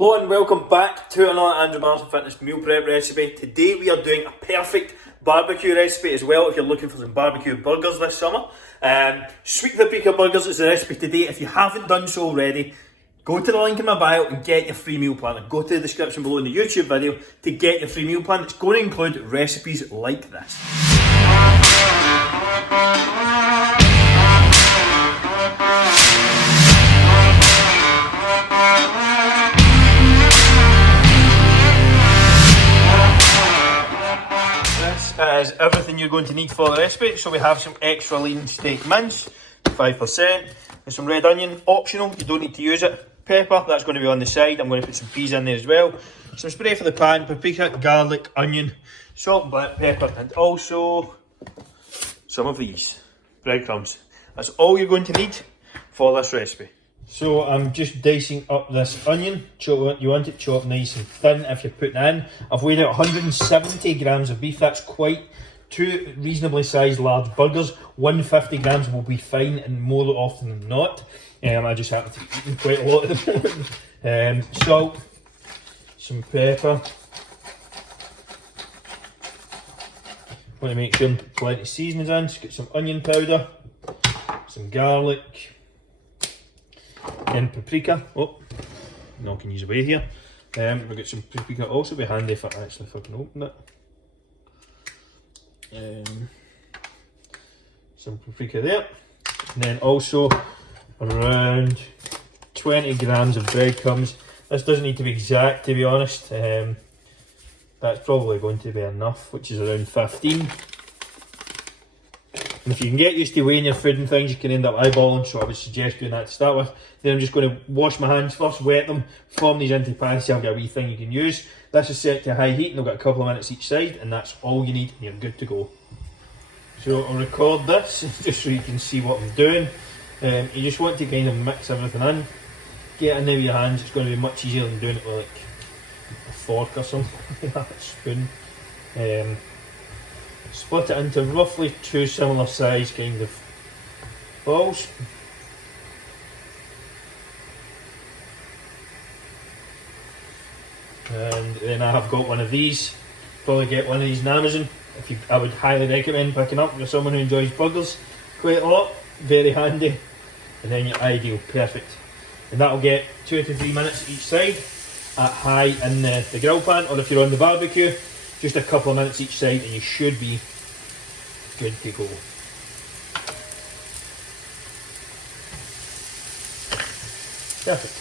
Hello and welcome back to another Andrew Martin Fitness meal prep recipe. Today we are doing a perfect barbecue recipe as well if you're looking for some barbecue burgers this summer. Sweet paprika burgers is the recipe today. If you haven't done so already, go to the link in my bio and get your free meal plan. Go to the description below in the YouTube video to get your free meal plan. It's going to include recipes like this. Is everything you're going to need for the recipe. So we have some extra lean steak mince, 5%, and some red onion, optional, you don't need to use it. Pepper, that's going to be on the side. I'm going to put some peas in there as well. Some spray for the pan, paprika, garlic, onion, salt, black pepper, and also some of these breadcrumbs. That's all you're going to need for this recipe. So I'm just dicing up this onion. You want it chopped nice and thin if you're putting it in. I've weighed out 170 grams of beef. That's quite two reasonably sized large burgers. 150 grams will be fine, and more often than not. I just happen to be eating quite a lot at the moment. Salt, some pepper. Want to make sure plenty of seasonings in. Just get some onion powder, some garlic. And paprika. Oh, knocking these away here. We've got some paprika. Also be handy if I can open it. Some paprika there. And then also around 20 grams of breadcrumbs. This doesn't need to be exact, to be honest. That's probably going to be enough, which is around 15. And if you can get used to weighing your food and things, you can end up eyeballing, so I would suggest doing that to start with. Then I'm just going to wash my hands first, wet them, form these into patties. I've got a wee thing you can use. This is set to high heat and I've got a couple of minutes each side, and that's all you need and you're good to go. So I'll record this just so you can see what I'm doing. You just want to kind of mix everything in. Get it in there with your hands. It's going to be much easier than doing it with like a fork or something, a spoon. Split it into roughly two similar size kind of balls. And then I have got one of these. Probably get one of these on Amazon. I would highly recommend picking up for someone who enjoys burgers quite a lot. Very handy. And then your ideal, perfect. And that'll get 2 to 3 minutes each side at high in the grill pan, or if you're on the barbecue, just a couple of minutes each side and you should be good to go. Perfect.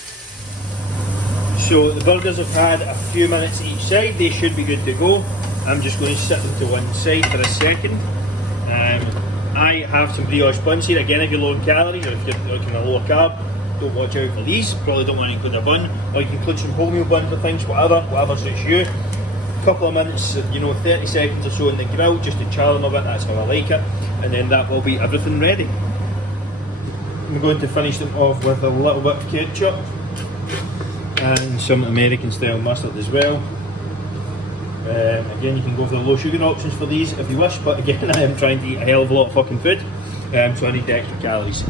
So the burgers have had a few minutes each side, they should be good to go. I'm just going to set them to one side for a second. I have some brioche buns here. Again, if you're low in calories or if you're looking at lower carb, don't watch out for these. Probably don't want to include a bun, or you can include some wholemeal buns or things, whatever suits you. Couple of minutes, 30 seconds or so in the grill just to char them a bit, that's how I like it, and then that will be everything ready. I'm going to finish them off with a little bit of ketchup and some American style mustard as well. Again, you can go for the low sugar options for these if you wish, but again, I am trying to eat a hell of a lot of fucking food, so I need the extra calories.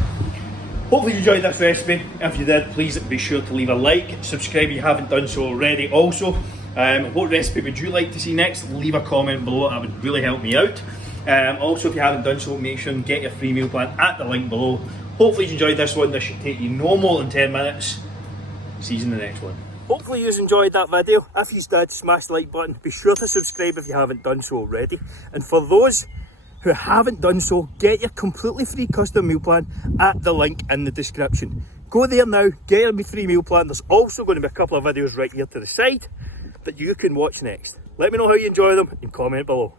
Hopefully you enjoyed this recipe. If you did, please be sure to leave a like, subscribe if you haven't done so already. Also, what recipe would you like to see next? Leave a comment below, that would really help me out. Also, if you haven't done so, make sure and get your free meal plan at the link below. Hopefully you enjoyed this one. This should take you no more than 10 minutes. See you in the next one. Hopefully you enjoyed that video. If you did, smash the like button. Be sure to subscribe if you haven't done so already. And for those who haven't done so, get your completely free custom meal plan at the link in the description. Go there now, get your free meal plan. There's also going to be a couple of videos right here to the side that you can watch next. Let me know how you enjoy them and comment below.